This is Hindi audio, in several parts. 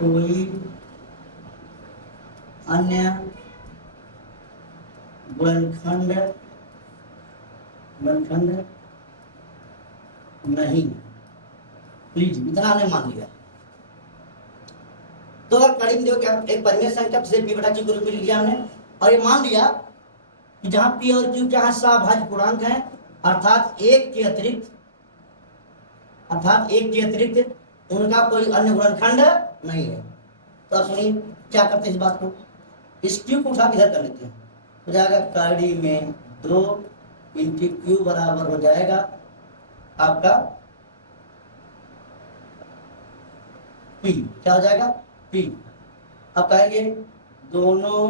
कोई अन्य गुणनखंड नहीं। प्लीज इतना हमने मान लिया। तो अगर कड़ी में देखो क्या एक परिमेय संख्या जिसे पी बटा क्यू के रूप में लिख लिया हमने, और ये मान लिया कि जहां पी और क्यू क्या है, सभाज्य पूर्णांक है, अर्थात एक के अतिरिक्त उनका कोई अन्य गुणनखंड नहीं है। तो अब सुनिए क्या करते हैं इस बात को, इस क्यू को उठा इधर कर लेते हैं, हो जाएगा कड़ी में 2 इंटू क्यू बराबर हो जाएगा आपका पी। क्या हो जाएगा? पी। अब कहेंगे दोनों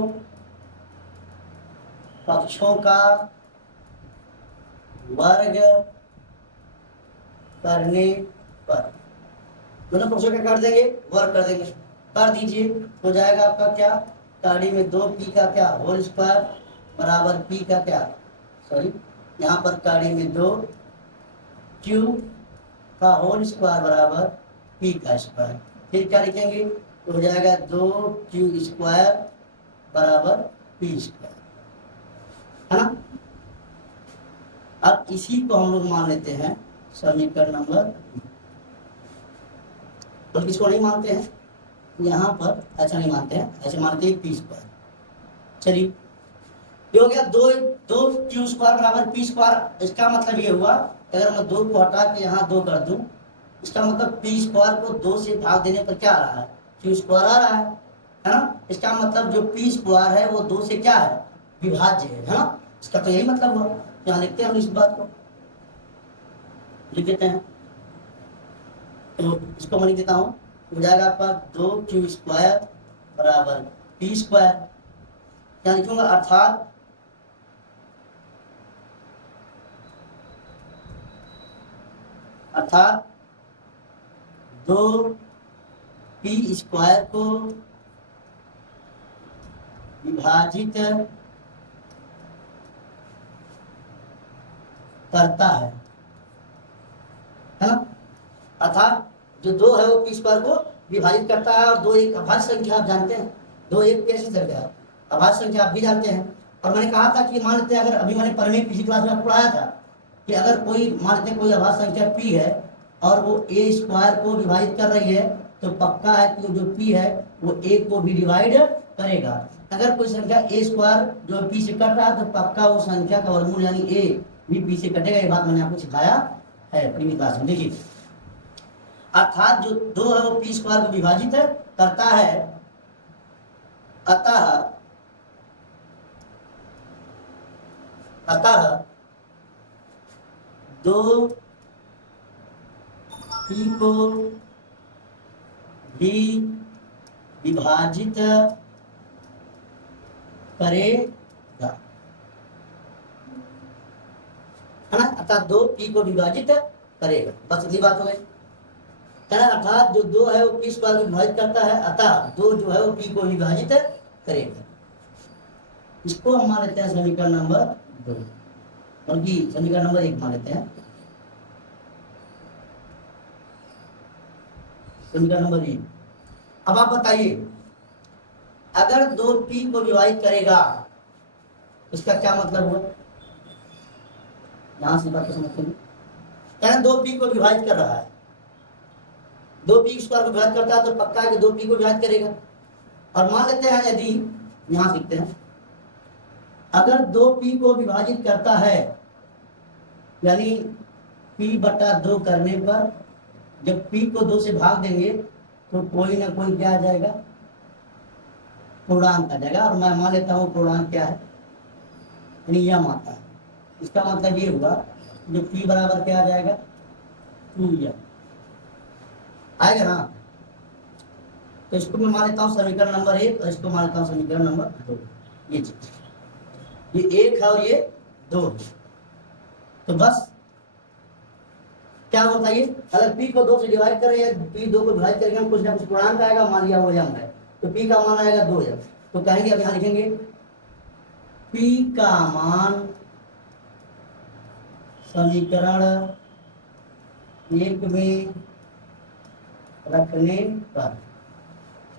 पक्षों का वर्ग करने पर, दोनों पक्षों का कर देंगे, वर्ग कर देंगे, कर दीजिए। हो जाएगा आपका क्या, कड़ी में 2 पी का क्या होल स्क्वायर बराबर पी का क्या, सॉरी यहाँ पर कड़ी में 2 क्यू का होल स्क्वायर बराबर पी का स्क्वायर। फिर क्या लिखेंगे, तो हो जाएगा 2 क्यू स्क्वायर बराबर पी स्क्वायर, है ना। अब इसी को हम लोग मान लेते हैं समीकरण नंबर, तो किसको नहीं मानते हैं, यहाँ पर ऐसा नहीं मानते हैं, ऐसे मानते हैं पी स्क्वायर। चलिए ये हो गया 2 क्यू स्क्वायर बराबर पी स्क्वायर। इसका मतलब ये हुआ अगर मैं 2 को हटा के यहाँ 2 कर दूं, इसका मतलब पी स्क्वायर को 2 से भाग देने पर क्या आ रहा है, क्यू स्क्वायर आ रहा है ना। इसका मतलब जो पी स्क्वायर है वो 2 से क्या है, विभाज्य है ना। इसका तो यही मतलब हुआ। यहाँ लिखते हैं हम इस बात को, लिख देते हैं, तो इसको मैं लिख देता हूँ, हो जाएगा आपका 2 क्यू स्क्वायर बराबर पी स्क्वायर। यहाँ लिखूंगा अर्थात 2 पी स्क्वायर को विभाजित करता है ना। अर्थात जो 2 है वो पी स्क्वायर को विभाजित करता है, और 2 एक अभाज्य संख्या आप जानते हैं, 2 एक कैसी संख्या है, अभाज्य संख्या आप भी जानते हैं। और मैंने कहा था कि मान लेते हैं, अगर अभी मैंने परिमेय पिछली क्लास में आपको पढ़ाया था कि अगर कोई मान लेते हैं कोई अभाज्य संख्या पी है और वो ए स्क्वायर को विभाजित कर रही है, तो पक्का है कि जो पी है वो ए को भी डिवाइड करेगा। अगर कोई संख्या ए स्क्वायर जो पी से कट रहा है, तो पक्का वो संख्या का वर्गमूल यानी ए भी पी से कटेगा। ये बात मैंने आपको सिखाया है पिछली क्लास में। देखिए अर्थात जो 2 है वो पी स्क्वायर को विभाजित करता है, अतः 2 पी को भी विभाजित करेगा, है ना। अर्थात 2 पी को विभाजित करेगा, बस इतनी बात हो गई। अर्थात जो 2 है वो पी स्क्वायर को विभाजित करता है, अतः 2 जो है वो पी को विभाजित करेगा। इसको हम मान लेते हैं समीकरण नंबर 2, बल्कि समीकरण नंबर 1 मान लेते हैं। समीकरण नंबर 1। अब आप बताइए, अगर 2 पी को विभाजित करेगा इसका क्या मतलब हुआ, यहां से बात को समझते हैं। 2 पी को विभाजित कर रहा है, 2 पी स्क्वायर को विभाजित करता है, तो पक्का है कि 2 पी को विभाजित करेगा। और मान लेते हैं यदि यहां सीखते हैं, अगर 2 पी को विभाजित करता है यानी पी बटा 2 करने पर जब पी को 2 से भाग देंगे तो कोई ना कोई क्या आ जाएगा, पूर्णांक आ जाएगा। और मैं मान लेता हूँ पूर्णांक क्या है, नियम आता है। इसका मतलब ये हुआ जो पी बराबर क्या आ जाएगा, 2m आएगा ना। तो इसको मैं मान लेता हूँ समीकरण नंबर 1 और इसको मान लेता हूँ समीकरण नंबर 2। ये चीज ये 1 है और ये 2। तो बस क्या होता है, अगर पी को 2 से डिवाइड करें, पी 2 को डिवाइड करेंगे, कुछ ना कुछ पूर्णांक आएगा, मान लिया वो m है, तो पी का मान आएगा 2m। तो कहेंगे अब यहाँ लिखेंगे पी का मान समीकरण 1 में रखने पर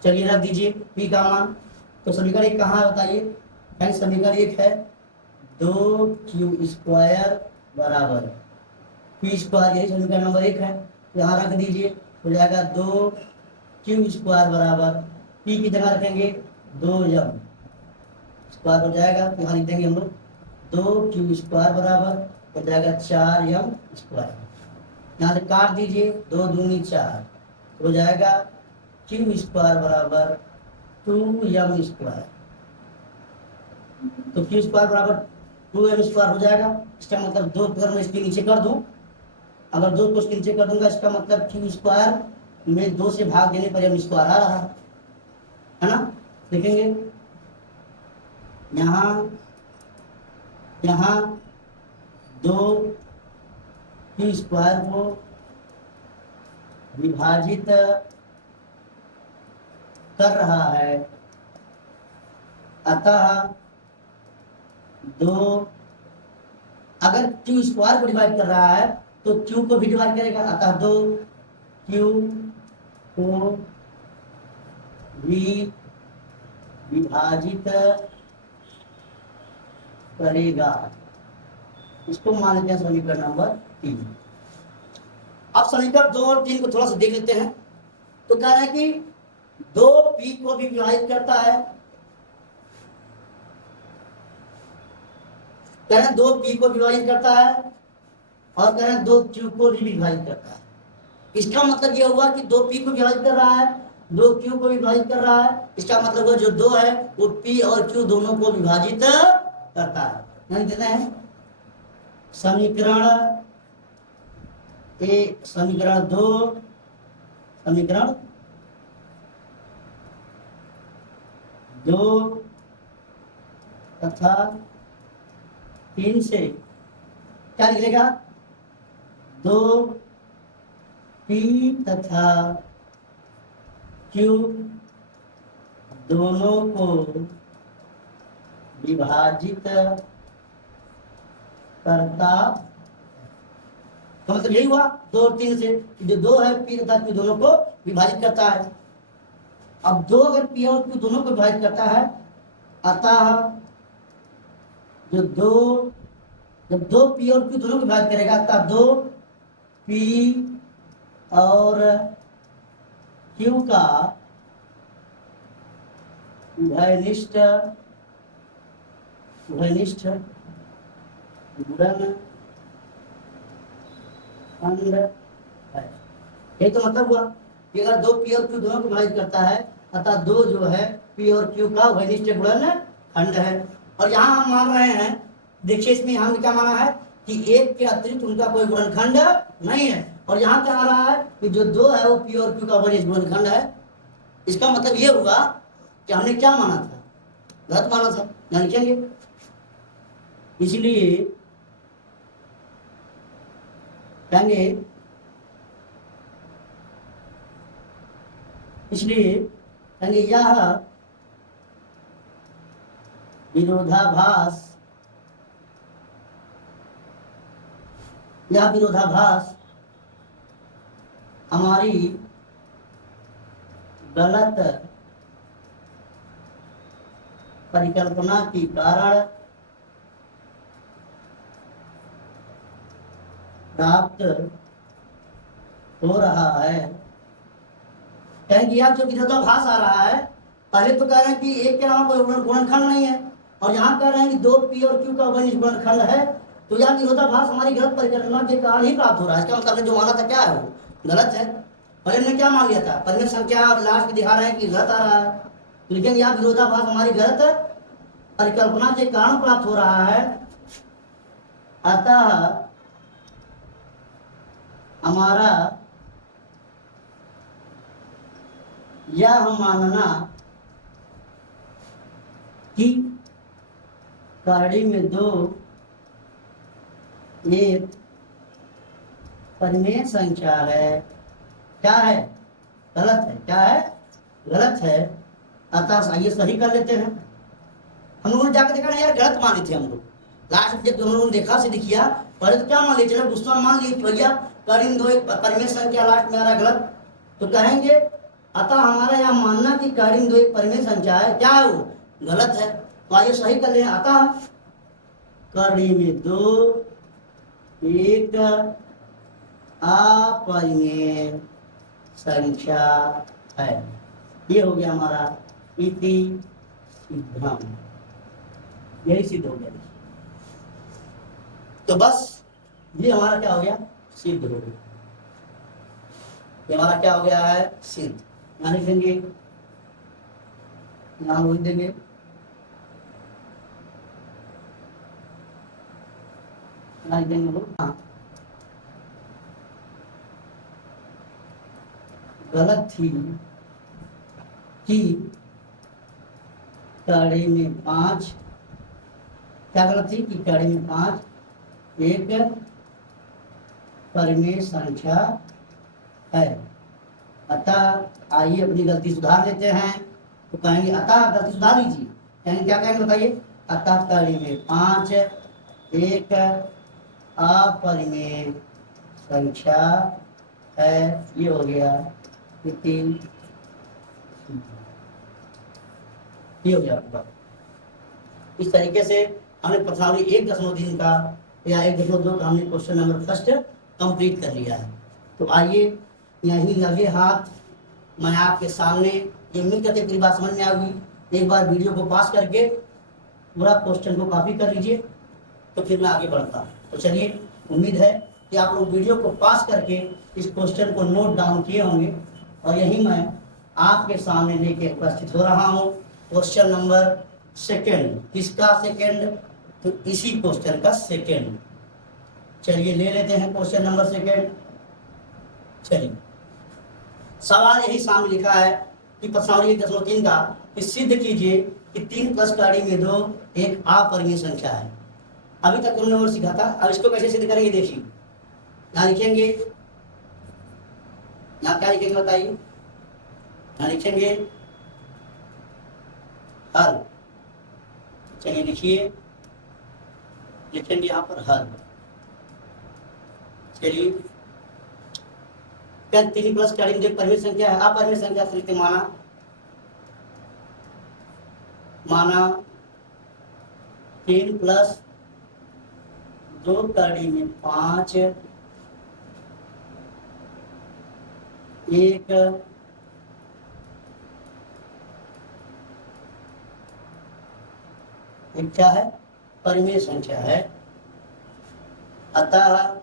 चलिए रख दीजिए पी का मान। तो समीकरण एक कहाँ है बताइए? कहीं समीकरण एक है 2q² बराबर पी स्क्वायर, यही समीकरण नंबर एक है। यहाँ रख दीजिए, हो जाएगा 2q² बराबर पी की जगह रखेंगे 2m स्क्वायर हो जाएगा, तो यहाँ लिख देंगे हम लोग 2q² बराबर हो जाएगा 4m स्क्वायर। यहाँ से काट दीजिए, 2 दूनी 4 हो जाएगा q² बराबर 2m स्क्वायर। तो q² बराबर 2m स्क्वायर हो जाएगा। इसका मतलब दो अगर मैं इसके नीचे कर दूं, अगर 2 को इसके नीचे कर दूंगा, इसका मतलब q² में 2 से भाग देने पर m स्क्वायर आ रहा है ना। देखेंगे यहाँ 2q² को विभाजित कर रहा है, अतः 2 अगर q² को डिवाइड कर रहा है तो q को भी डिवाइड करेगा, अतः 2q को भी विभाजित करेगा। इसको मान लेते हैं समीकरण नंबर 3। अब समीकरण 2 और 3 को थोड़ा सा देख लेते हैं। तो कह रहे हैं कि 2p को भी विभाजित करता है, कह रहे हैं 2p को विभाजित करता है और कह रहे हैं 2q को भी विभाजित करता है। इसका मतलब यह हुआ कि 2p को विभाजित कर रहा है, 2q को विभाजित कर रहा है। इसका मतलब वो जो 2 है वो p और q दोनों को विभाजित करता है। नहीं देते हैं समीकरण 1, समीकरण 2, समीकरण 2 तथा 3 से क्या निकलेगा? 2p तथा q दोनों को विभाजित करता। तो मतलब यही हुआ 2 और 3 से, जो 2 है p तथा q दोनों को विभाजित करता है। अब 2 अगर p और q दोनों को विभाजित करता है, अतः जब 2 p और q दोनों को विभाजित करेगा, अतः 2 p और q का उभयनिष्ठ गुणनखंड है। ये तो मतलब हुआ कि अगर 2 p और q दोनों को विभाजित करता है, अतः 2 जो है p और q का उभयनिष्ठ गुणनखंड है। और यहाँ हम मान रहे हैं, देखिए इसमें हम क्या माना है कि एक के अतिरिक्त उनका कोई गुणनखंड नहीं है। और यहाँ क्या आ रहा है कि जो 2 है वो p और q का उभयनिष्ठ गुणनखंड है। इसका मतलब ये हुआ कि हमने क्या माना था? गलत माना था, ना लिखेंगे। इसलिए कहेंगे यह विरोधाभास हमारी गलत परिकल्पना के कारण प्राप्त हो रहा है। कहेंगे यहाँ जो विरोधाभास आ रहा है, पहले तो कह रहे हैं कि एक के अलावा कोई गुणनखंड नहीं है, और यहाँ कह रहे हैं कि 2 p और q का उभयनिष्ठ गुणनखंड है। तो यह विरोधाभास हमारी गलत परिकल्पना के कारण ही प्राप्त हो रहा है। इसका मतलब जो माना था क्या है, वो गलत है। पहले हमने क्या मान लिया था? परिमेय संख्या लास्ट में दिखा रहे हैं कि गलत आ रहा है, लेकिन यह विरोधाभास हमारी गलत परिकल्पना के कारण प्राप्त हो रहा है। अतः हमारा यह मानना कि कड़ी में 2 एक परिमेय संख्या है, क्या है? गलत है। क्या है? गलत है। अतः आइए सही कर लेते हैं। हम लोगों ने जाकर देखा ना यार, गलत माने थे हम लोग। लास्ट में जब हम लोगों ने देखा सिद्ध किया, पहले तो क्या मान लिए, गुस्सा मान लिए कि भैया करीन 2 एक परिमेय संख्या लास्ट में आ रहा है, गलत। तो कहेंगे अतः हमारा यहाँ मानना कि कड़ी में दो एक परिमेय संख्या है, क्या है वो, गलत है। तो आइए सही कर लें। अतः कड़ी में दो एक अपरिमेय संख्या है। ये हो गया हमारा इति सिद्धम, यही सिद्ध हो गया। तो बस ये हमारा क्या हो गया, सिद्ध हो गया। ये हमारा क्या हो गया है, सिद्ध। यहाँ लिख देंगे, यहाँ लिख देंगे हाँ, गलत थी कि कड़ी में 5, क्या गलत थी कि कड़ी में 5 एक परिमेय संख्या है। अतः आइए अपनी गलती सुधार लेते हैं। तो कहेंगे अतः, गलती सुधार लीजिए, कहेंगे क्या कहेंगे बताइए, अतः कड़ी में 5 एक अपरिमेय संख्या है। ये हो गया इति, ये हो गया आपका। इस तरीके से हमने प्रश्नावली 1.3 का या 1.2 का हमने क्वेश्चन नंबर फर्स्ट कंप्लीट कर लिया है। तो आइए यहीं लगे हाथ मैं आपके सामने, ये उम्मीद करते पूरी बात समझ में आ गई। एक बार वीडियो को पास करके पूरा क्वेश्चन को कॉपी कर लीजिए, तो फिर मैं आगे बढ़ता हूँ। तो चलिए, उम्मीद है कि आप लोग वीडियो को पास करके इस क्वेश्चन को नोट डाउन किए होंगे, और यही मैं आपके सामने लेके उपस्थित हो रहा हूँ। क्वेश्चन नंबर सेकेंड, किसका सेकेंड, तो इसी क्वेश्चन का सेकेंड। चलिए ले लेते हैं क्वेश्चन नंबर सेकेंड। चलिए, सवाल यही सामने लिखा है कि प्रश्नावली 1.3 का कि सिद्ध कीजिए कि 3 प्लस कड़ी में 2 एक अपरिमेय संख्या है। अभी तक तुमने और सीखा था, अब इसको कैसे सिद्ध करेंगे देखिए। यहाँ लिखेंगे, यहाँ क्या लिखेंगे बताइए, यहाँ लिखेंगे हल। चलिए लिखिए, लिखेंगे यहाँ पर हल। चलिए, क्या 3 प्लस कड़ी में 2 परिमेय संख्या है, अपरिमेय संख्या से लिखते माना 3 प्लस 2 कड़ी में 5 एक क्या है, परिमेय संख्या है। अतः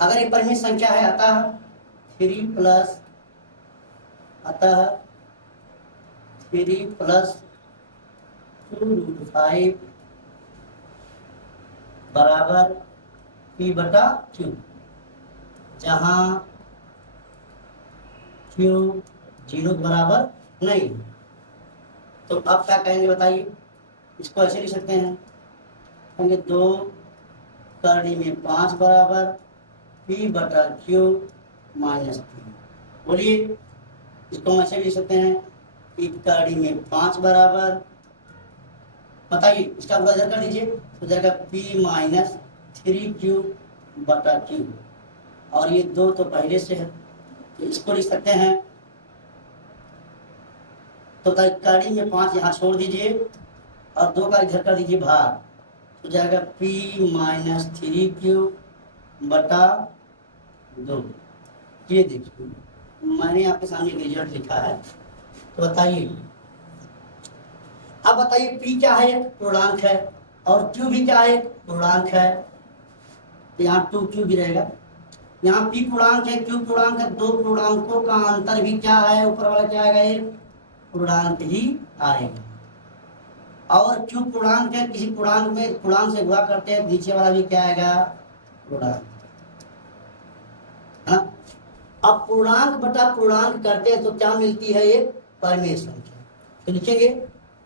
अगर ये परिमेय संख्या है, अतः 3 प्लस 2√5 बराबर P/Q, जहां Q 0 बराबर नहीं। तो अब क्या कहेंगे बताइए, इसको ऐसे लिख सकते हैं, कहेंगे 2 कड़ी में 5 बराबर P/Q -3। बोलिए, इसको हम ऐसे लिख सकते हैं, 1 कड़ी में 5 बराबर, बताइए इसका पूरा कर दीजिए, तो जाएगा P - 3Q/Q, और ये 2 तो पहले से है, तो इसको लिख सकते हैं। तो कड़ी में 5 यहाँ छोड़ दीजिए और 2 का इधर कर दीजिए भाग, तो जाएगा P - 3Q/2। ये देखिए, मैंने आपके सामने रिजल्ट लिखा है। तो बताइए, अब बताइए P क्या है, एक पूर्णांक है, और Q भी क्या है, एक पूर्णांक है। तो यहाँ 2Q भी रहेगा। यहाँ P पूर्णांक है, Q पूर्णांक है, 2 पूर्णांकों का अंतर भी क्या है, ऊपर वाला क्या आएगा, एक पूर्णांक ही आएगा। और Q पूर्णांक है, किसी पूर्णांक में पूर्णांक से गुणा करते हैं, नीचे वाला भी क्या आएगा, पूर्णांक। अब पूर्णांक बटा पूर्णांक करते हैं तो क्या मिलती है, एक परिमेय संख्या। तो लिखेंगे,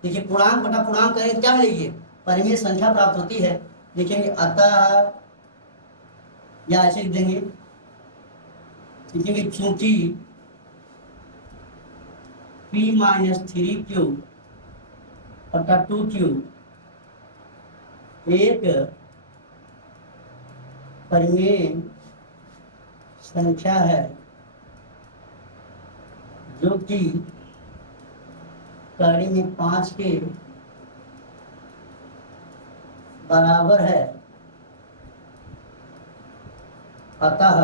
देखिए पूर्णांक बटा पूर्णांक करेंगे क्या मिलेगी, परिमेय संख्या प्राप्त होती है। लिखेंगे अतः, या ऐसे लिख देंगे, लिखेंगे चूंकि P - 3Q/2Q एक परिमेय संख्या है, जो कि कड़ी में 5 के बराबर है, अतः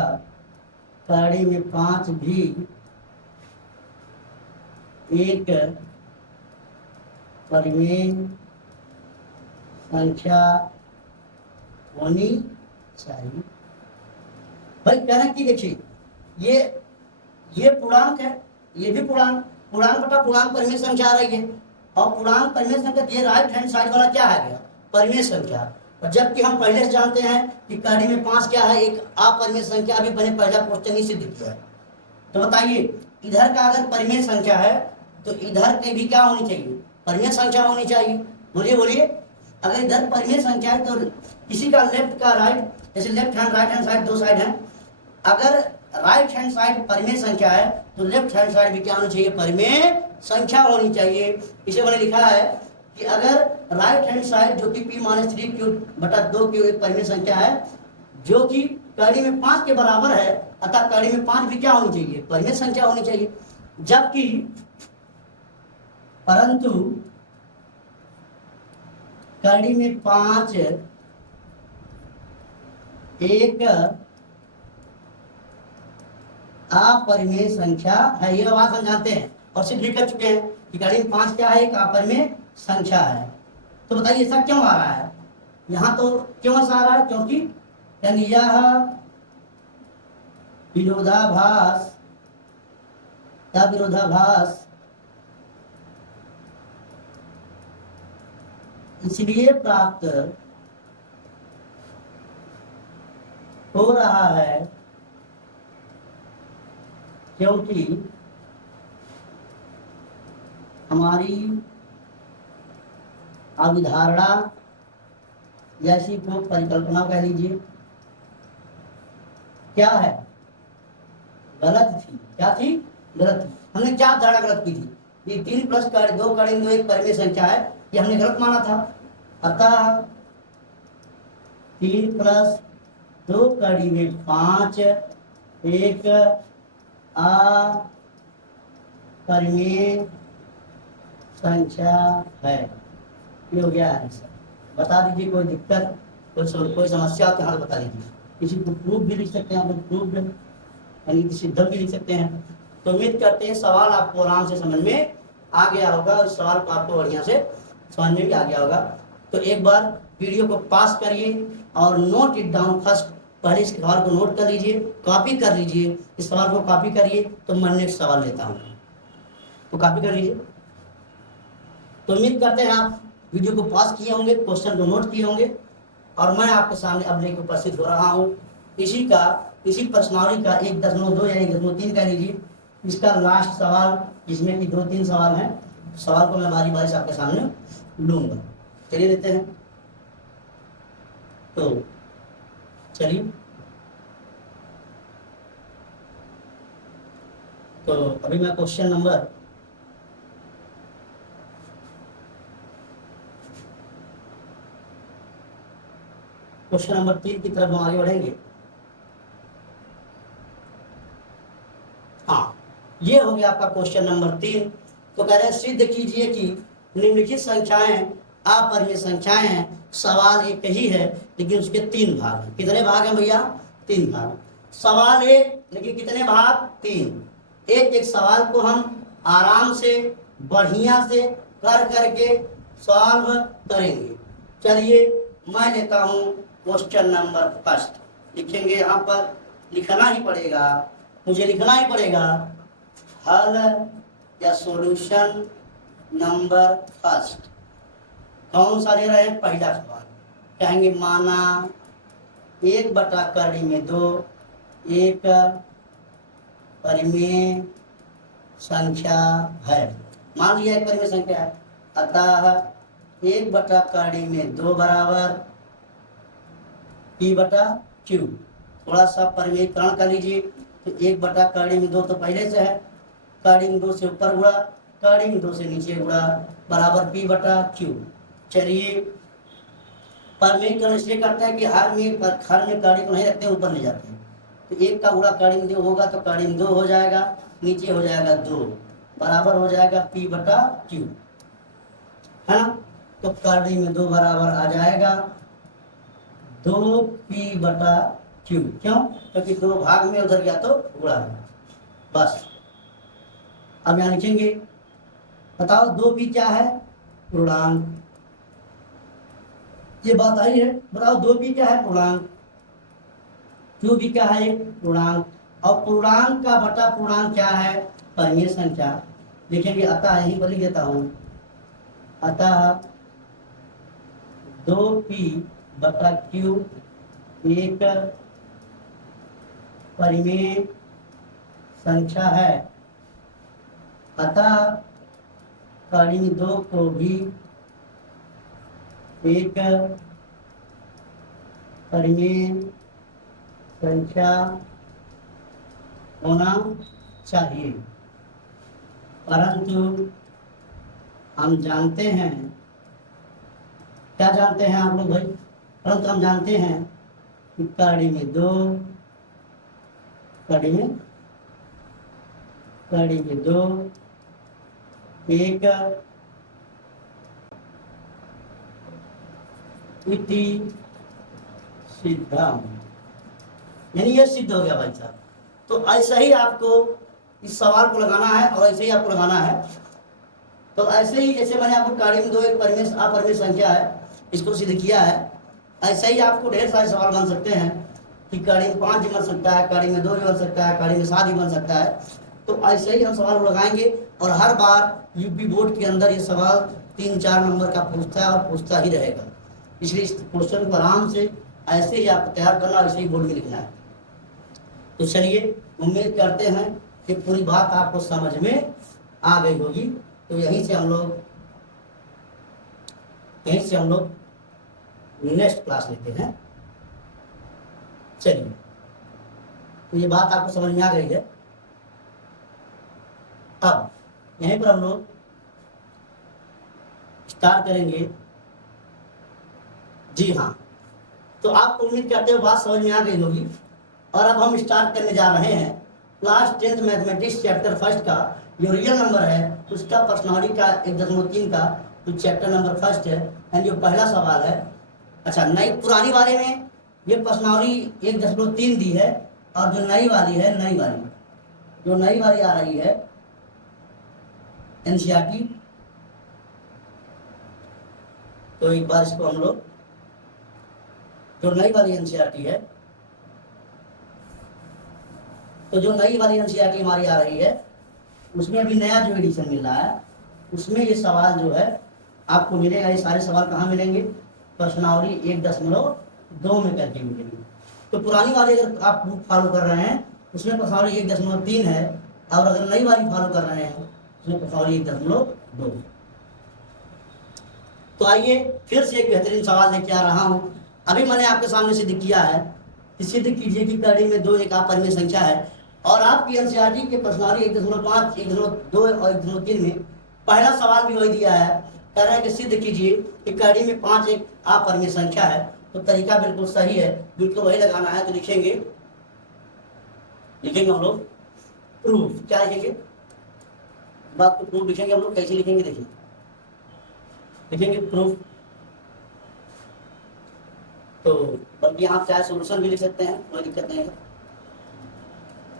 कड़ी में 5 भी एक परिमेय संख्या होनी चाहिए। भाई कह रहे हैं कि देखिए ये पूर्णांक है, ये भी पूर्णांक, पूर्णांक बटा पूर्णांक परिमेय संख्या आ रही है, और पूर्णांक परिमेय संख्या ये राइट हैंड साइड वाला क्या है गया, परिमेय संख्या। और जबकि हम पहले से जानते हैं कि कड़ी में 5 क्या है, एक अपरिमेय संख्या। अभी मैंने पहला क्वेश्चन ही सिद्ध किया है। तो बताइए इधर का अगर परिमेय संख्या है तो इधर की भी क्या होनी चाहिए, परिमेय संख्या होनी चाहिए। बोलिए बोलिए, अगर इधर परिमेय संख्या है तो किसी का लेफ्ट का राइट, जैसे left hand right hand side दो साइड है, अगर राइट हैंड साइड परिमेय संख्या है तो लेफ्ट हैंड साइड भी क्या होनी चाहिए, परिमेय संख्या होनी चाहिए। इसे मैंने लिखा है कि अगर राइट हैंड साइड जो कि p-3q/2 एक परिमेय संख्या है जो कि कड़ी में 5 के बराबर है, अतः कड़ी में 5 भी क्या होनी चाहिए, परिमेय संख्या होनी चाहिए। जबकि परंतु कड़ी में 5 एक अपरिमेय संख्या है, ये बात हम जानते हैं और सिद्ध भी कर चुके हैं कि कड़ी में 5 क्या है, एक अपरिमेय संख्या है। तो बताइए ऐसा क्यों आ रहा है, यहाँ तो क्यों ऐसा आ रहा है, क्योंकि यह विरोधाभास या विरोधाभास इसलिए प्राप्त हो रहा है क्योंकि हमारी अवधारणा जैसी को परिकल्पना कह लीजिए क्या है, गलत थी। क्या थी, गलत थी। हमने क्या धारणा गलत की थी, ये 3 + 2 कड़ी में 2 एक परिमेय संख्या है, ये हमने गलत माना था। अतः 3 + 2 कड़ी में 5 एक अपरिमेय संख्या है। ये हो गया आंसर। बता दीजिए कोई दिक्कत, कोई समस्या हो तो यहाँ बता दीजिए। किसी को प्रूफ भी लिख सकते हैं, आप प्रूफ यानी सिद्ध भी लिख सकते हैं। तो उम्मीद करते हैं सवाल आपको आराम से समझ में आ गया होगा और सवाल को आपको बढ़िया से समझ में भी आ गया होगा। तो एक बार वीडियो को पास करिए और नोट इट डाउन फर्स्ट, पहले इस सवाल को नोट कर लीजिए, कॉपी कर लीजिए। इस सवाल को कॉपी करिए तो मैं नेक्स्ट सवाल लेता हूँ, तो कॉपी कर लीजिए। तो उम्मीद करते हैं आप वीडियो को पास किए होंगे, क्वेश्चन को नोट किए होंगे, और मैं आपके सामने अब लेकर उपस्थित हो रहा हूँ इसी प्रश्नावली का 1.2 या 1.3 कह लीजिए, इसका लास्ट सवाल, जिसमें कि 2-3 सवाल हैं। सवाल को मैं बारी बारी से आपके सामने लूँगा। चलिए लेते हैं। तो चलिए, तो अभी मैं क्वेश्चन नंबर क्वेश्चन नंबर 3 की तरफ हम आगे बढ़ेंगे। हाँ, ये हो गया आपका क्वेश्चन नंबर 3। तो कह रहे हैं सिद्ध कीजिए कि निम्नलिखित संख्याएं अपरिमेय संख्याएं हैं। सवाल एक ही है लेकिन उसके 3 भाग हैं। कितने भाग हैं भैया, 3 भाग। सवाल एक लेकिन कितने भाग, 3। एक सवाल को हम आराम से बढ़िया से कर करके सॉल्व करेंगे। चलिए मैं लेता हूँ क्वेश्चन नंबर फर्स्ट। लिखेंगे, यहाँ पर लिखना ही पड़ेगा, मुझे लिखना ही पड़ेगा हल या सॉल्यूशन नंबर फर्स्ट। कौन सा ले रहे हैं, पहला सवाल। कहेंगे माना 1/2 में 2 एक परिमेय संख्या है। मान लिया एक परिमेय संख्या है, अतः 1/2 में 2 बराबर p/q। थोड़ा सा परिमेयकरण कर लीजिए। तो 1/2 में 2 तो पहले से है, कड़ी में 2 से ऊपर गुणा, कड़ी में 2 से नीचे गुणा, बराबर p/q। चलिए परिमेयकरण इसलिए करते हैं कि हर में कड़ी को नहीं रखते, ऊपर ले जाते हैं। तो 1 का गुणा कड़ी में 2 होगा तो कड़ी में 2 हो जाएगा, नीचे हो जाएगा 2 बराबर हो जाएगा P बटा Q, है ना। तो करनी में 2 बराबर आ जाएगा 2P बटा Q। क्यों? क्योंकि 2 भाग में उधर गया तो गुणा है। बस अब यहाँ लिखेंगे, बताओ 2P क्या है? पूर्णांक। ये बात आई है, बताओ 2P क्या है? पूर्णांक। Q भी क्या है? एक पूर्णांक। और पूर्णांक का बटा पूर्णांक क्या है? परिमेय संख्या। लिखेंगे अतः, यहीं पर लिख देता हूं, अतः 2P बटा Q एक परिमेय संख्या है, अतः कड़ी 2 को भी एक परिमेय संख्या होना चाहिए। परंतु हम जानते हैं, क्या जानते हैं आप लोग भाई? परंतु हम जानते हैं कि कड़ी में 2 एक इति सिद्धम, यानी ये सिद्ध हो गया भाई साहब। तो ऐसा ही आपको इस सवाल को लगाना है और ऐसे ही आपको लगाना है। तो ऐसे ही जैसे मैंने आपको कड़ी में 2 एक अपरिमेय संख्या है, इसको सिद्ध किया है, ऐसे ही आपको ढेर सारे सवाल बन सकते हैं कि कड़ी में 5 भी बन सकता है, कड़ी में 2 भी बन सकता है, कड़ी में 7 भी बन सकता है। तो ऐसे ही हम सवाल लगाएंगे और हर बार यूपी बोर्ड के अंदर ये सवाल 3-4 नंबर का पूछता है और पूछता ही रहेगा। इसलिए इस क्वेश्चन को आराम से ऐसे ही आपको तैयार करना, ऐसे ही बोर्ड में लिखना है। तो चलिए, उम्मीद करते हैं कि पूरी बात आपको समझ में आ गई होगी। तो यहीं से हम लोग नेक्स्ट क्लास लेते हैं। चलिए, तो ये बात आपको समझ में आ गई है। अब यहीं पर हम लोग स्टार्ट करेंगे। जी हाँ, तो आपको उम्मीद करते हो बात समझ में आ गई होगी। और अब हम स्टार्ट करने जा रहे हैं class 10th mathematics chapter first का जो रियल नंबर है उसका पर्सनालिटी का 1.3 का जो चैप्टर नंबर फर्स्ट है, एंड जो पहला सवाल है। अच्छा, नई पुरानी वाले में ये पर्सनालिटी 1.3 दी है, और जो नई वाली आ रही है एनसीईआरटी। तो एक बार इसको हम लोग, जो नई वाली एनसीईआरटी है, तो जो नई वाली एनसीईआरटी हमारी आ रही है उसमें अभी नया जो एडिशन मिल रहा है उसमें ये सवाल जो है आपको मिलेगा। ये सारे सवाल कहाँ मिलेंगे? प्रश्नावली 1.2 में करके मिलेंगे। तो पुरानी वाली अगर आप बुक फॉलो कर रहे हैं उसमें प्रश्नावली 1.3 है, और अगर नई वाली फॉलो कर रहे हैं उसमें प्रश्नावली 1.2। तो आइए फिर से एक बेहतरीन सवाल लेके आ रहा हूँ। अभी मैंने आपके सामने सिद्ध किया है, सिद्ध कीजिए कि कड़ी में 2 एक अपरिमेय संख्या है। और आपकी एनसीईआरटी के प्रश्नावली 1.5, 1.2 और 1.3 में पहला सवाल भी वही दिया है, कह रहे हैं कि सिद्ध कीजिए कि कड़ी में 5 एक अपरिमेय संख्या है। तो तरीका बिल्कुल सही है, बिल्कुल वही लगाना है। तो लिखेंगे हम लोग प्रूफ। क्या लिखेंगे? बात को प्रूफ लिखेंगे हम लोग। कैसे लिखेंगे? देखिए, लिखेंगे प्रूफ। तो बल्कि आप चाहे सोल्यूशन भी लिख सकते हैं, कोई दिक्कत नहीं है।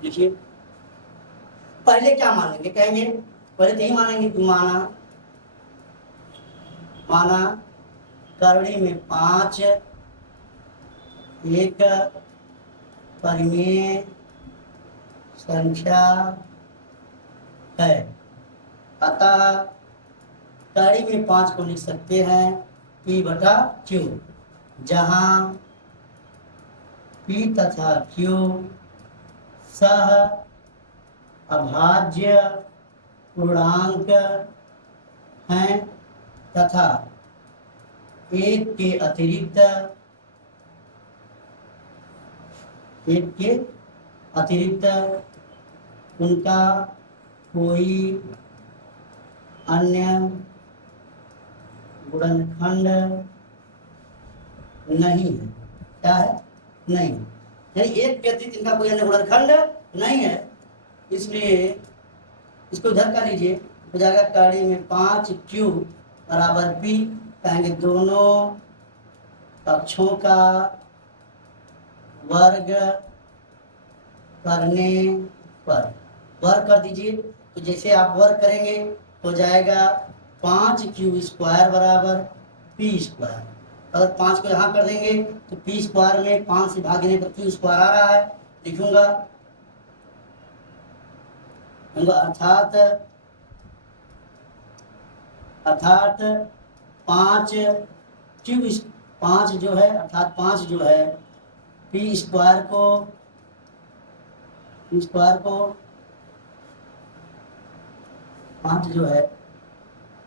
देखिए, पहले क्या मानेंगे? कहेंगे पहले तो यही मानेंगे कि माना करणी में 5 एक परिमेय संख्या है, अतः कड़ी में 5 को लिख सकते हैं P बटा Q, जहां P तथा Q सह अभाज्य पूर्णांक हैं तथा एक के अतिरिक्त उनका कोई अन्य गुणनखंड नहीं है। क्या है? नहीं, यानी एक के अतिरिक्त इनका कोई अन्य गुणनखंड नहीं है, इसलिए इसको इधर कर लीजिए, हो जाएगा कड़ी में 5q बराबर p, कहेंगे दोनों पक्षों का वर्ग करने पर, वर्ग कर दीजिए। तो जैसे आप वर्ग करेंगे तो जाएगा 5q² बराबर p²। अगर 5 को यहाँ कर देंगे तो p² में 5 से भाग देने पर q² आ रहा है, लिखूंगा। अर्थात 5 जो है, अर्थात 5 जो है p² को 5 जो है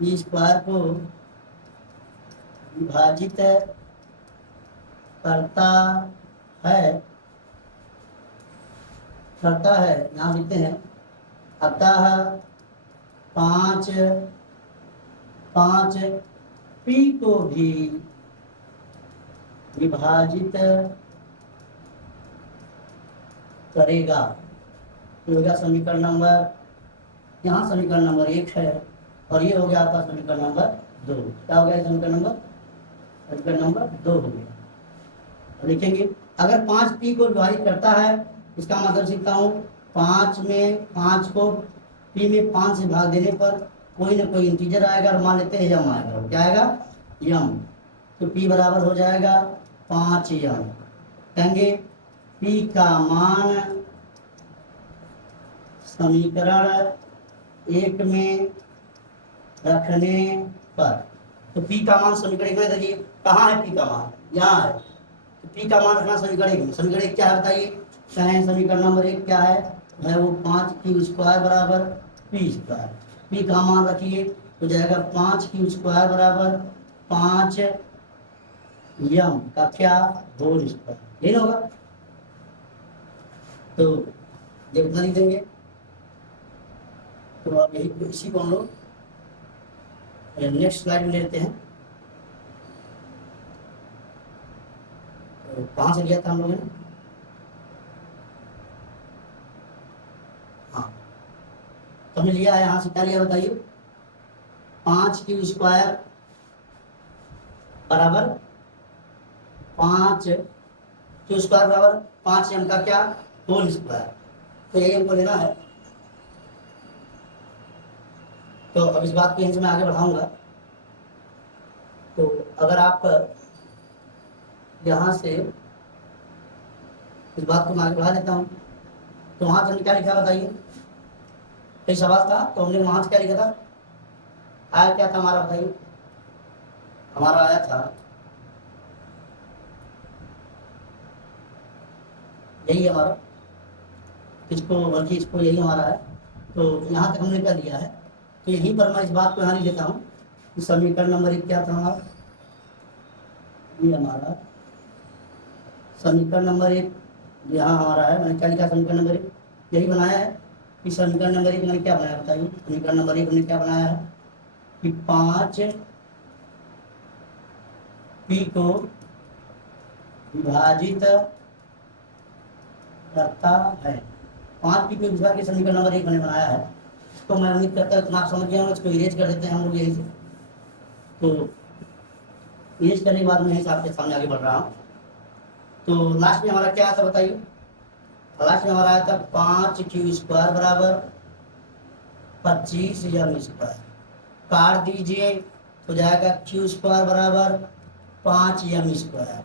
p² को विभाजित करता है, यहाँ लिखते हैं। अतः 5 p को भी विभाजित करेगा। तो हो गया समीकरण नंबर, यहाँ समीकरण नंबर 1 है और ये हो गया आपका समीकरण नंबर 2। क्या हो गया समीकरण नंबर 2 हो गया। लिखेंगे अगर 5p को विभाजित करता है, इसका मतलब सीखता हूँ 5 को p में 5 से भाग देने पर कोई ना कोई इंटीजर आएगा और मान लेते हैं यम आएगा। क्या आएगा? यम। तो p बराबर हो जाएगा 5m। कहेंगे p का मान समीकरण 1 में रखने पर, तो p का मान समीकरण 1 में देखिए कहाँ है p का मान, यहाँ है। तो p का मान रखना समीकरण 1 में। समीकरण 1 क्या है बताइए? कहें समीकरण नंबर 1 क्या है वो 5q² बराबर p²। p का मान रखिए तो जाएगा 5q² बराबर 5m का क्या होल स्क्वायर, यही होगा। तो जब इतना लिख देंगे तो अब यही इसी को हम लोग नेक्स्ट स्लाइड में लेते हैं। तो कहाँ से लिया था हम लोगों ने? हाँ, तो हमने लिया है यहाँ से, क्या लिया बताइए? 5q² बराबर 5q² बराबर 5m का क्या होल स्क्वायर। तो यही हमको लेना है। तो अब इस बात को यहीं से मैं आगे बढ़ाऊंगा। तो अगर आप यहाँ से इस बात को मैं आगे बढ़ा देता हूँ, तो वहाँ से हमने क्या लिखा बताइए? कई सवाल था, तो हमने वहाँ से क्या लिखा था? आया क्या था हमारा बताइए? हमारा आया था यही हमारा, इसको बल्कि इसको यही हमारा है। तो यहाँ तक हमने क्या लिया है, तो यहीं पर मैं इस बात को यहाँ लिख देता हूँ कि समीकरण नंबर 1 क्या था हमारा? ये हमारा समीकरण नंबर 1 यहाँ हमारा है। मैंने क्या लिखा समीकरण नंबर 1? यही बनाया है कि समीकरण नंबर 1 मैंने क्या बनाया बताइए? समीकरण नंबर 1 मैंने क्या बनाया है कि 5p को विभाजित करता है। 5p को विभाजित के समीकरण नंबर 1 मैंने बनाया है। तो मैं उम्मीद करता हूँ इतना आप समझ गए, इसको इरेज कर देते हैं हम लोग यहीं से। तो इरेज करने के बाद मैं आपके सामने आगे बढ़ रहा हूँ। तो लास्ट में हमारा क्या आता बताइए? लास्ट में हमारा आया था 5q² बराबर 25m²। काट दीजिए तो जाएगा q² बराबर 5m²।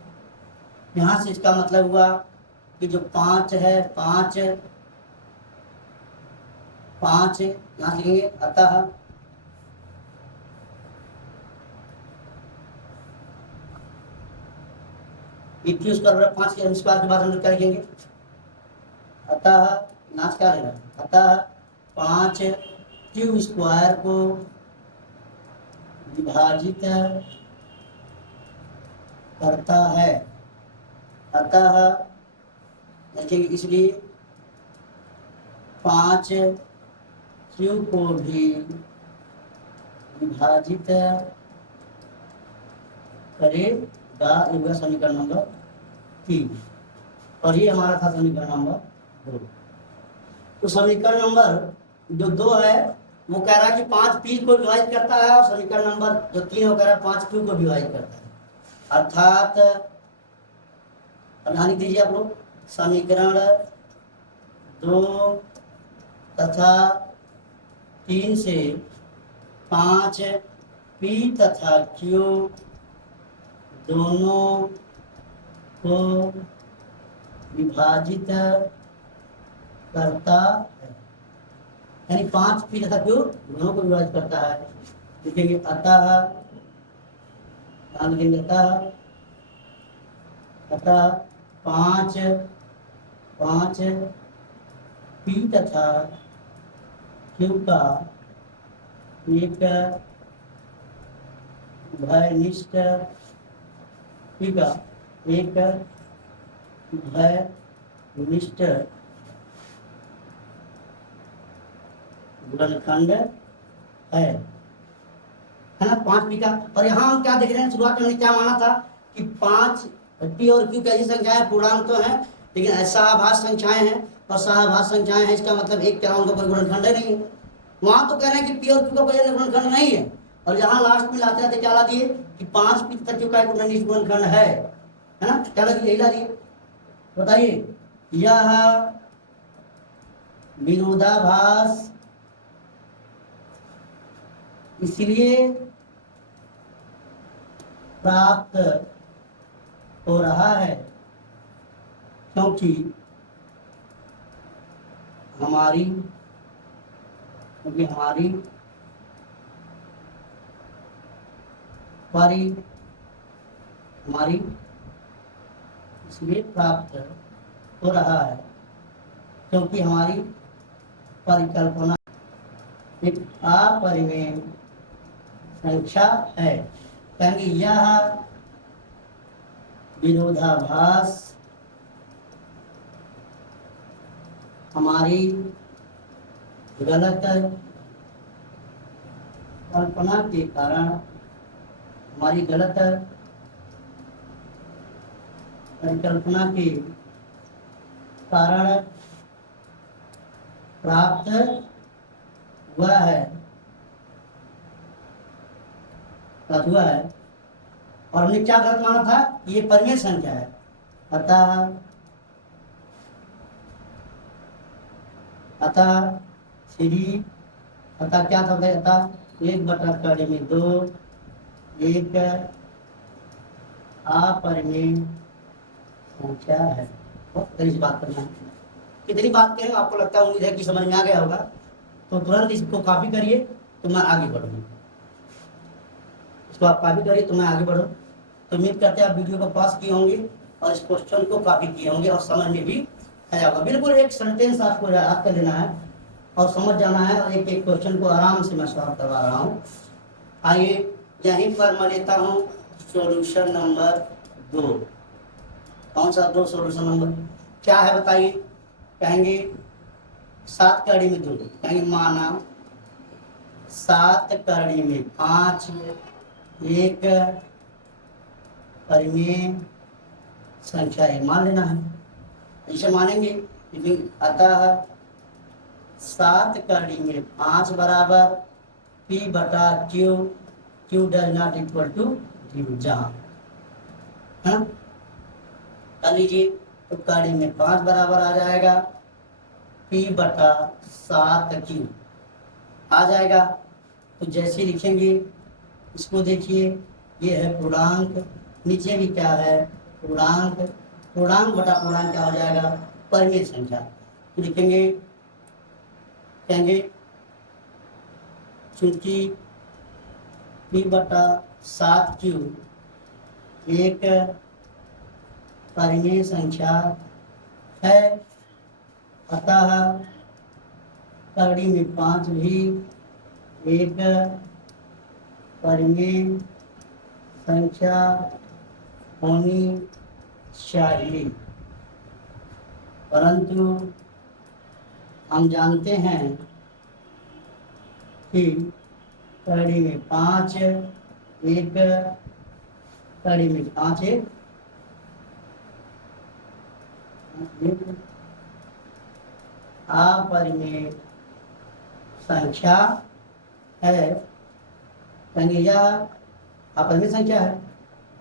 यहाँ से इसका मतलब हुआ कि जो 5 है 5 यहाँ लिखेंगे। अतः q² बराबर 5m² के बाद हम लोग क्या लिखेंगे? अतः नाच क्या लेना? अतः 5q² को विभाजित करता है। अतः लिखेंगे इसलिए 5q को भी विभाजित करेगा। ये समीकरण नंबर 3 और ये हमारा था समीकरण नंबर 2। तो समीकरण नंबर जो 2 है वो कह रहा है कि 5 पी को विभाजित करता है, और समीकरण नंबर जो 3 वो कह रहा है 5 क्यू को विभाजित करता है। अर्थात ध्यान दीजिए आप लोग, समीकरण 2 तथा 3 से 5 पी तथा क्यू दोनों को विभाजित करता है, यानी 5 पी तथा क्यू दोनों को विभाजित करता है। लिखेंगे अतः, अतः 5 पी तथा क्यू का एक भयनिष्ठ गुणनखंड है ना, 5 पी का। और यहाँ हम क्या देख रहे हैं, शुरुआत में क्या माना था कि 5 पी और क्यू कैसी संख्याएं, पूर्णांक तो है लेकिन सहाभाज्य संख्याएं हैं, और सहाभाज्य संख्याएं हैं इसका मतलब एक के अलावा कोई गुणनखंड नहीं है। वहां तो कह रहे हैं कि पी और क्यू का कोई गुणनखंड नहीं है, और यहाँ लास्ट में लाते थे क्या ला दिए कि 5 पी तथा क्यू का एक गुणनखंड है ना, क्या ला दिए, यही ला दिए। बताइए, यह विरोधाभास इसलिए प्राप्त हो रहा है क्योंकि हमारी इसलिए प्राप्त हो रहा है क्योंकि हमारी परिकल्पना एक अपरिमेय संख्या है। कहेंगे यह विरोधाभास हमारी गलत कल्पना के कारण, हमारी गलत परिकल्पना के कारण प्राप्त हुआ है, और हमने क्या गलत माना था, ये परिमेय संख्या है। अतः क्या था, अतः 1/2 एक अपरिमेय संख्या है। बहुत तेजी से बात करना है, कितनी बात करें आपको लगता है, उम्मीद है कि समझ में आ गया होगा, तो तुरंत इसको कॉपी करिए तो मैं आगे बढ़ूँ, इसको आप कॉपी करिए तो मैं आगे बढ़ूँ। तो उम्मीद करते हैं आप वीडियो को पॉज किए होंगे और इस क्वेश्चन को कॉपी किए होंगे और समझ में भी आया होगा। बिल्कुल एक सेंटेंस आपको याद कर लेना है और समझ जाना है, और एक एक क्वेश्चन को आराम से मैं सॉल्व करवा रहा हूँ। आइए यहीं पर मैं लेता हूँ सॉल्यूशन नंबर 2। कौन सा 2 सॉल्यूशन नंबर क्या है बताइए। कहेंगे 7 कड़ी में 2, कहेंगे माना 7 कड़ी में 5 एक परिमेय संख्या है, मान लेना है, इसे मानेंगे। अतः 7 कड़ी में 5 बराबर P/Q, Q does not equal to Q, जहाँ है ना, कर लीजिए। तो कड़ी में 5 बराबर आ जाएगा P/7Q आ जाएगा। तो जैसे लिखेंगे इसको देखिए, ये है पूर्णांक, नीचे भी क्या है पूर्णांक, पूर्णांक बटा पूर्णांक क्या हो जाएगा, परिमेय संख्या। तो लिखेंगे, कहेंगे चूंकि P/7Q एक परिमेय संख्या है, अतः कड़ी में 5 भी एक परिमेय संख्या होनी चाहिए। परंतु हम जानते हैं कि कड़ी में 5 एक कड़ी में 5 एक अपरिमेय संख्या है, कहेंगे यह अपरिमेय संख्या है,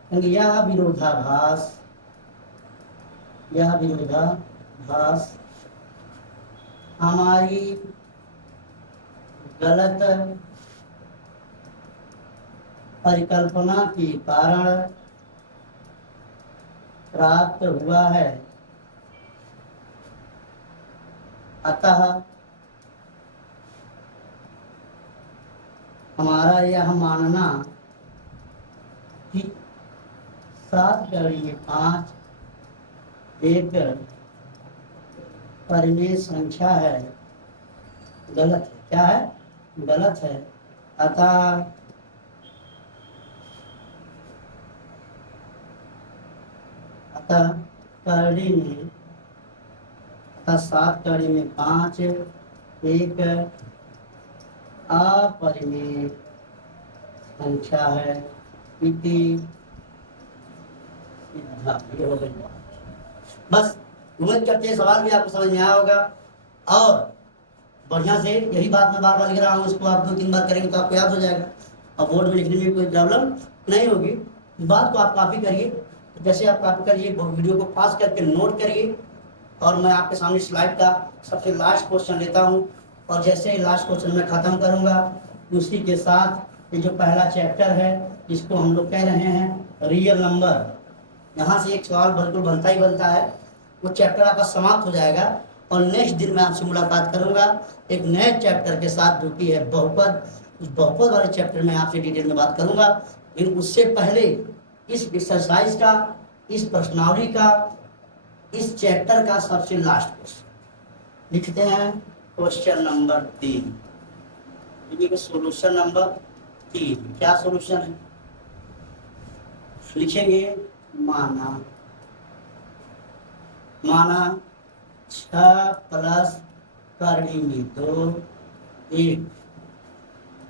कहेंगे यह विरोधाभास, यह विरोधाभास हमारी गलत परिकल्पना के कारण प्राप्त हुआ है, अतः हमारा यह मानना कि 7/5 एक परिमेय संख्या है गलत है। क्या है? गलत है। अतः करड़ी में 7/5 एक अपरिमेय संख्या है इति सिद्धांत। ये हो गई बात। बस उम्मीद करते हैं सवाल भी आपको समझ में आया होगा और बढ़िया से यही बात मैं बार बार लिख रहा हूँ, इसको आप 2-3 बार करेंगे तो आपको याद हो जाएगा और बोर्ड में लिखने में कोई प्रॉब्लम नहीं होगी। बात को आप कॉपी करिए, जैसे आप कॉपी करिए वीडियो को पास करके नोट करिए और मैं आपके सामने स्लाइड का सबसे लास्ट क्वेश्चन लेता हूँ और जैसे ही लास्ट क्वेश्चन मैं ख़त्म करूँगा उसी के साथ ये जो पहला चैप्टर है जिसको हम लोग कह रहे हैं रियल नंबर, यहाँ से एक सवाल बिल्कुल बनता ही बनता है, वो चैप्टर आपका समाप्त हो जाएगा और नेक्स्ट दिन मैं आपसे मुलाकात करूंगा एक नए चैप्टर के साथ जो कि है बहुपद। उस बहुपद वाले चैप्टर में आपसे डिटेल में बात करूंगा, लेकिन उससे पहले इस एक्सरसाइज का, इस प्रश्नावली का, इस चैप्टर का सबसे लास्ट क्वेश्चन लिखते हैं। Question number 3, solution number 3। क्या सोल्यूशन है? लिखेंगे माना 6 प्लस करड़ी में 2 1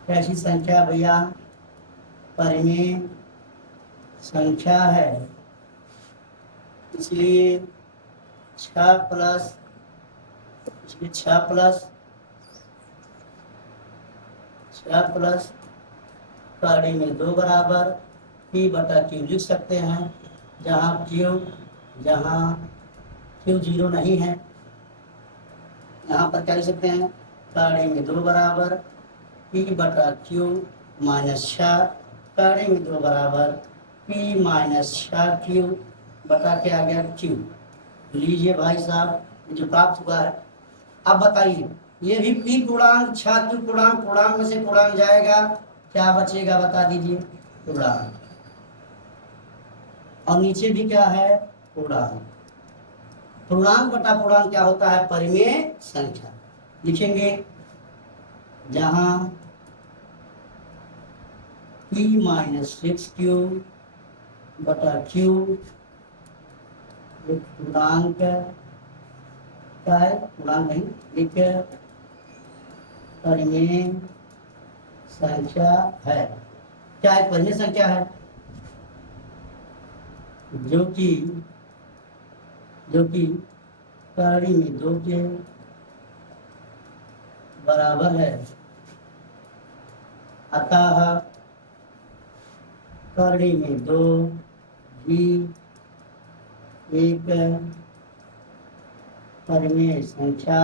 कैसी संख्या भैया? परिमेय संख्या है, इसलिए 6 प्लस करड़ी में 2 बराबर P/Q लिख सकते हैं, जहाँ Q 0 नहीं है, यहाँ पर क्या लिख सकते हैं? करड़ी में 2 बराबर P/Q माइनस 6, करड़ी में 2 बराबर P माइनस 6Q बटा के आ गया Q। लीजिए भाई साहब जो प्राप्त हुआ है। अब बताइए ये भी P पूर्णांक 6Q पूर्णांक में से पूर्णांक जाएगा, क्या बचेगा बता दीजिए? पूर्णांक। और नीचे भी क्या है? पूर्णांक। पूर्णांक बटा पूर्णांक क्या होता है? परिमेय संख्या। लिखेंगे जहां P माइनस 6Q बटा Q एक पूर्णांक क्या है? पूर्णांक नहीं, एक परिमेय संख्या है। क्या एक परिमेय संख्या है? जो कि करड़ी में 2 के बराबर है, अतः करड़ी में 2 भी एक परिमेय संख्या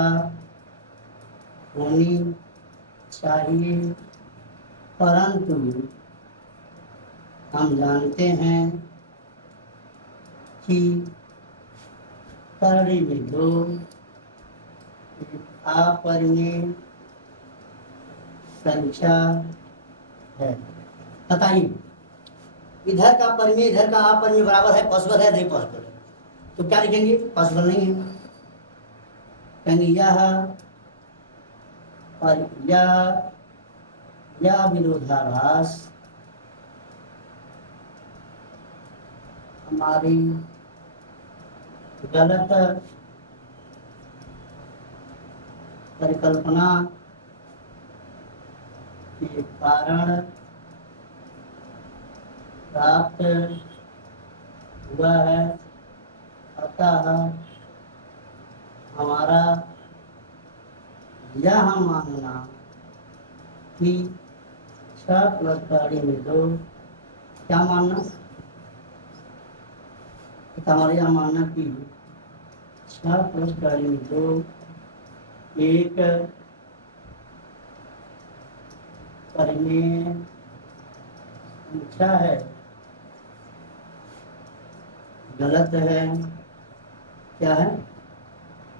होनी चाहिए, परंतु हम जानते हैं कि करड़ी में 2 अपरिमेय संख्या है। बताइए इधर का परिमेय इधर का अपरिमेय बराबर है? पॉसिबल है? नहीं पॉसिबल है। तो क्या लिखेंगे? पॉसिबल नहीं है। कहेंगे यह विरोधाभास हमारी गलत परिकल्पना के कारण प्राप्त हुआ है, अतः हमारा यह मानना कि 6 प्लस गाड़ी में 2, क्या मानना, तो हमारे यहाँ मानना कि 6 प्लस गाड़ी में 2 एक परिमेय संख्या है, गलत है, क्या है,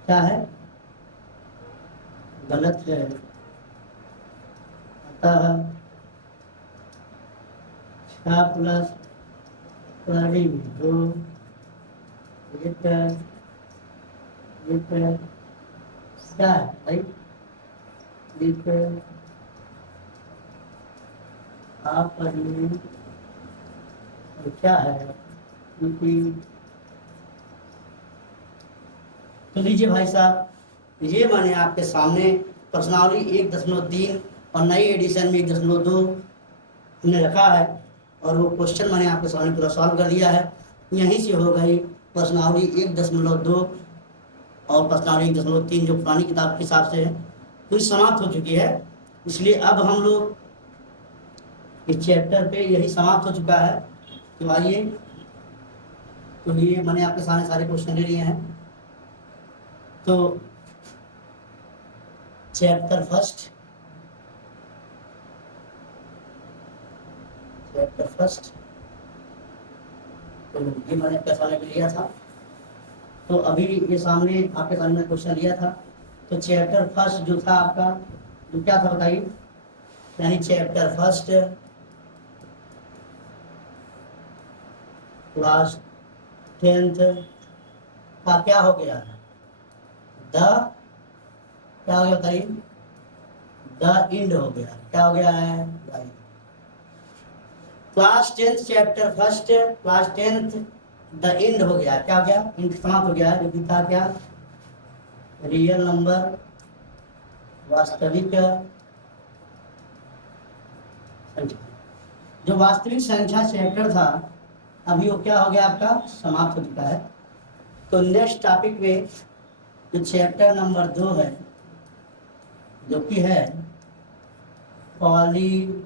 क्या है, गलत है। अतः 6 प्लस गाड़ी में 2 एक क्या है भाई, एक अपरिमेय क्या है, क्योंकि तो लीजिए भाई साहब, ये मैंने आपके सामने प्रश्नावली 1.3 और नई एडिशन में 1.2 हमने रखा है, और वो क्वेश्चन मैंने आपके सामने पूरा सॉल्व कर दिया है। यहीं से हो गई प्रश्नावली 1.2 और प्रश्नावली 1.3 जो पुरानी किताब के हिसाब से है पूरी समाप्त हो चुकी है। इसलिए अब हम लोग इस चैप्टर पे यही समाप्त हो चुका है। तो आइए, तो ये मैंने आपके सामने सारे क्वेश्चन ले लिए हैं। तो चैप्टर फर्स्ट तो ये मैंने आपके सामने लिया था। तो अभी ये सामने आपके सामने क्वेश्चन लिया था। तो चैप्टर फर्स्ट जो था आपका, जो क्या था बताइए, यानी चैप्टर फर्स्ट क्लास 10th का क्या हो गया, क्या हो गया बताइए, द इंड हो गया। क्या हो गया है, class 10th chapter first class 10th the end हो गया। क्या हो गया, इंड समाप्त हो गया। जो था क्या, रियल नंबर, वास्तविक संख्या। जो वास्तविक संख्या चैप्टर था अभी वो क्या हो गया आपका, समाप्त हो चुका है। तो नेक्स्ट टॉपिक में जो चैप्टर नंबर 2 है, जो कि है पॉलीनोमियल,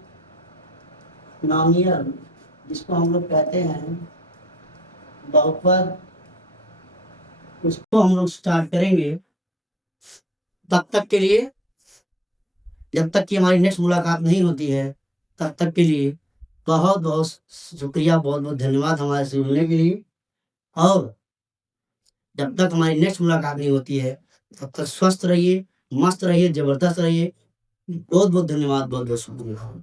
जिसको हम लोग कहते हैं बहुपद, उसको हम लोग स्टार्ट करेंगे। तब तक के लिए, जब तक कि हमारी नेक्स्ट मुलाकात नहीं होती है, तब तक के लिए बहुत बहुत शुक्रिया, बहुत बहुत धन्यवाद हमारे से जुड़ने के लिए। और जब तक हमारी नेक्स्ट मुलाकात नहीं होती है, तब तक स्वस्थ रहिए, मस्त रहिए, जबरदस्त रहिए। बहुत बहुत धन्यवाद, बहुत बहुत शुक्रिया।